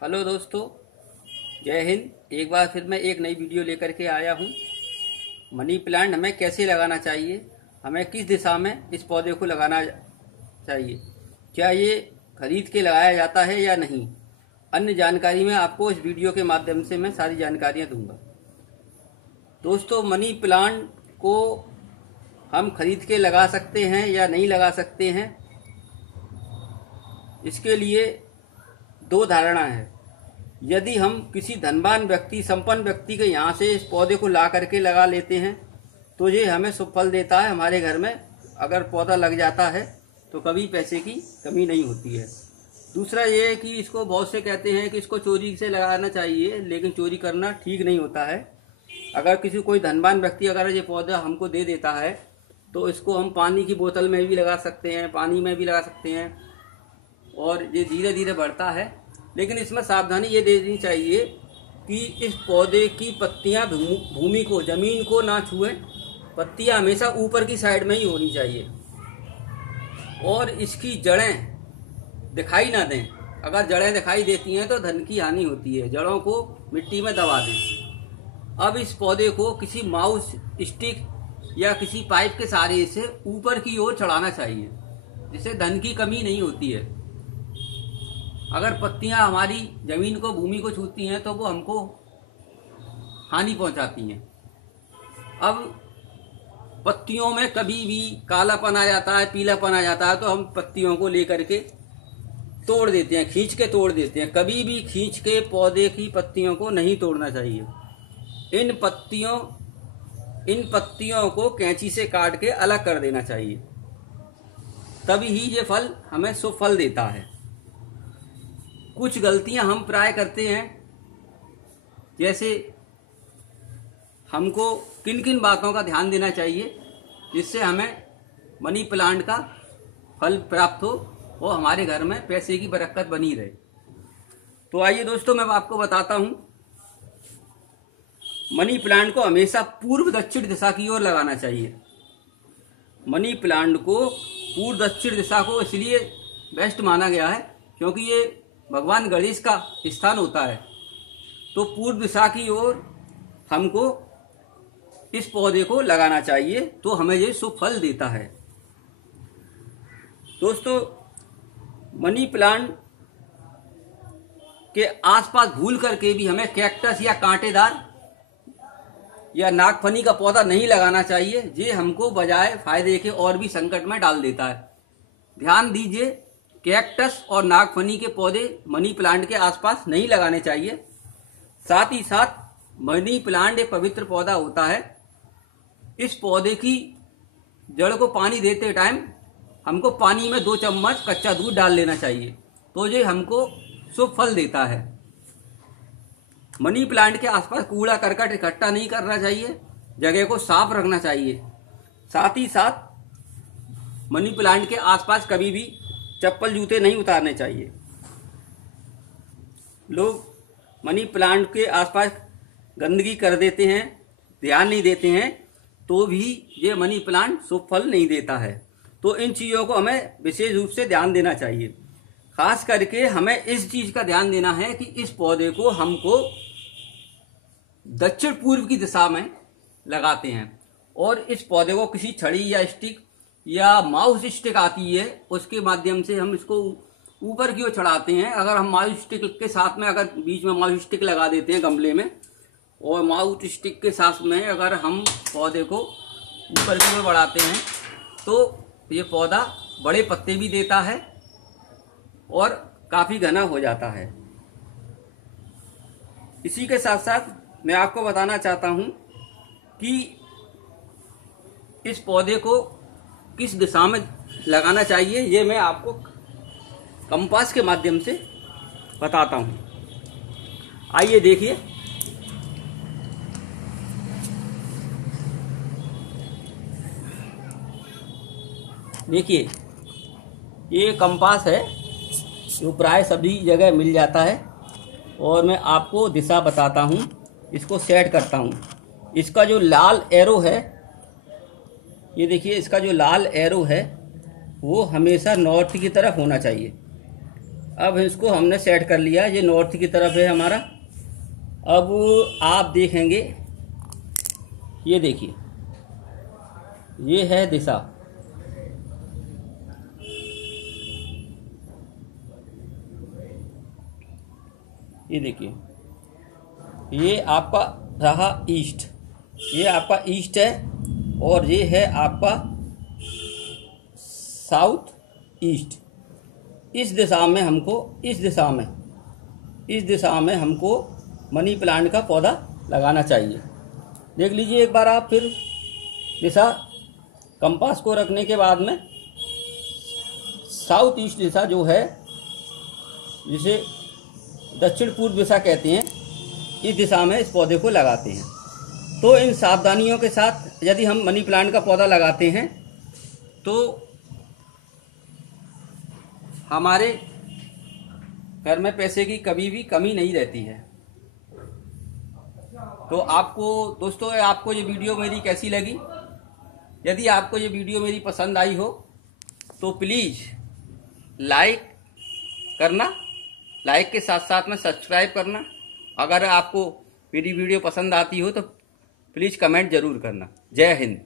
Hello दोस्तों, जय हिंद। एक बार फिर मैं एक नई वीडियो लेकर के आया हूँ। मनी प्लांट हमें कैसे लगाना चाहिए, हमें किस दिशा में इस पौधे को लगाना चाहिए, क्या ये खरीद के लगाया जाता है या नहीं, अन्य जानकारी में आपको इस वीडियो के माध्यम से मैं सारी जानकारियाँ दूंगा। दोस्तों, मनी प्लांट को हम खरीद के लगा सकते हैं या नहीं लगा सकते हैं, इसके लिए दो धारणा है। यदि हम किसी धनवान व्यक्ति, संपन्न व्यक्ति के यहाँ से इस पौधे को ला करके लगा लेते हैं तो ये हमें शुभ फल देता है। हमारे घर में अगर पौधा लग जाता है तो कभी पैसे की कमी नहीं होती है। दूसरा ये है कि इसको बहुत से कहते हैं कि इसको चोरी से लगाना चाहिए, लेकिन चोरी करना ठीक नहीं होता है। अगर कोई धनवान व्यक्ति अगर ये पौधा हमको दे देता है तो इसको हम पानी की बोतल में भी लगा सकते हैं, पानी में भी लगा सकते हैं, और ये धीरे धीरे बढ़ता है। लेकिन इसमें सावधानी ये देनी चाहिए कि इस पौधे की पत्तियां भूमि को, जमीन को ना छुएं। पत्तियां हमेशा ऊपर की साइड में ही होनी चाहिए और इसकी जड़ें दिखाई ना दें। अगर जड़ें दिखाई देती हैं तो धन की हानि होती है। जड़ों को मिट्टी में दबा दें। अब इस पौधे को किसी माउस स्टिक या किसी पाइप के सहारे से ऊपर की ओर चढ़ाना चाहिए, जिससे धन की कमी नहीं होती है। अगर पत्तियां हमारी जमीन को, भूमि को छूती हैं तो वो हमको हानि पहुंचाती हैं। अब पत्तियों में कभी भी कालापन आ जाता है, पीलापन आ जाता है तो हम पत्तियों को लेकर के तोड़ देते हैं, खींच के तोड़ देते हैं। कभी भी खींच के पौधे की पत्तियों को नहीं तोड़ना चाहिए। इन पत्तियों को कैंची से काट के अलग कर देना चाहिए, तभी ही ये फल हमें शुभ फल देता है। कुछ गलतियां हम प्राय करते हैं, जैसे हमको किन किन बातों का ध्यान देना चाहिए जिससे हमें मनी प्लांट का फल प्राप्त हो और हमारे घर में पैसे की बरकत बनी रहे। तो आइए दोस्तों, मैं आपको बताता हूं। मनी प्लांट को हमेशा पूर्व दक्षिण दिशा की ओर लगाना चाहिए। मनी प्लांट को पूर्व दक्षिण दिशा को इसलिए बेस्ट माना गया है क्योंकि ये भगवान गणेश का स्थान होता है। तो पूर्व दिशा की ओर हमको इस पौधे को लगाना चाहिए, तो हमें ये शुभ फल देता है। दोस्तों, मनी प्लांट के आसपास भूल करके भी हमें कैक्टस या कांटेदार या नागफनी का पौधा नहीं लगाना चाहिए। ये हमको बजाय फायदे के और भी संकट में डाल देता है। ध्यान दीजिए, कैक्टस और नागफनी के पौधे मनी प्लांट के आसपास नहीं लगाने चाहिए। साथ ही साथ मनी प्लांट एक पवित्र पौधा होता है। इस पौधे की जड़ को पानी देते टाइम हमको पानी में 2 चम्मच कच्चा दूध डाल लेना चाहिए, तो ये हमको शुभ फल देता है। मनी प्लांट के आसपास कूड़ा करकट इकट्ठा नहीं करना चाहिए, जगह को साफ रखना चाहिए। साथ ही साथ मनी प्लांट के आसपास कभी भी चप्पल जूते नहीं उतारने चाहिए। लोग मनी प्लांट के आसपास गंदगी कर देते हैं, ध्यान नहीं देते हैं, तो भी ये मनी प्लांट शुभ फल नहीं देता है। तो इन चीज़ों को हमें विशेष रूप से ध्यान देना चाहिए। खास करके हमें इस चीज़ का ध्यान देना है कि इस पौधे को हमको दक्षिण पूर्व की दिशा में लगाते हैं और इस पौधे को किसी छड़ी या स्टिक या माउस स्टिक आती है, उसके माध्यम से हम इसको ऊपर की ओर चढ़ाते हैं। अगर हम माउस स्टिक के साथ में अगर बीच में माउस स्टिक लगा देते हैं गमले में, और माउस स्टिक के साथ में अगर हम पौधे को ऊपर की ओर बढ़ाते हैं तो ये पौधा बड़े पत्ते भी देता है और काफ़ी घना हो जाता है। इसी के साथ साथ मैं आपको बताना चाहता हूँ कि इस पौधे को किस दिशा में लगाना चाहिए, ये मैं आपको कंपास के माध्यम से बताता हूँ। आइए देखिए। देखिए, ये कंपास है जो प्राय सभी जगह मिल जाता है, और मैं आपको दिशा बताता हूँ। इसको सेट करता हूँ। इसका जो लाल एरो है, ये देखिए, इसका जो लाल एरो है वो हमेशा नॉर्थ की तरफ होना चाहिए। अब इसको हमने सेट कर लिया, ये नॉर्थ की तरफ है हमारा। अब आप देखेंगे, ये देखिए, ये है दिशा। ये देखिए, ये आपका रहा ईस्ट, ये आपका ईस्ट है, और ये है आपका साउथ ईस्ट। इस दिशा में हमको मनी प्लांट का पौधा लगाना चाहिए। देख लीजिए एक बार आप, फिर दिशा कंपास को रखने के बाद में साउथ ईस्ट दिशा जो है, जिसे दक्षिण पूर्व दिशा कहते हैं, इस दिशा में इस पौधे को लगाते हैं। तो इन सावधानियों के साथ यदि हम मनी प्लांट का पौधा लगाते हैं तो हमारे घर में पैसे की कभी भी कमी नहीं रहती है। तो आपको दोस्तों, आपको ये वीडियो मेरी कैसी लगी? यदि आपको ये वीडियो मेरी पसंद आई हो तो प्लीज़ लाइक करना, लाइक के साथ साथ में सब्सक्राइब करना। अगर आपको मेरी वीडियो पसंद आती हो तो प्लीज़ कमेंट ज़रूर करना। जय हिंद।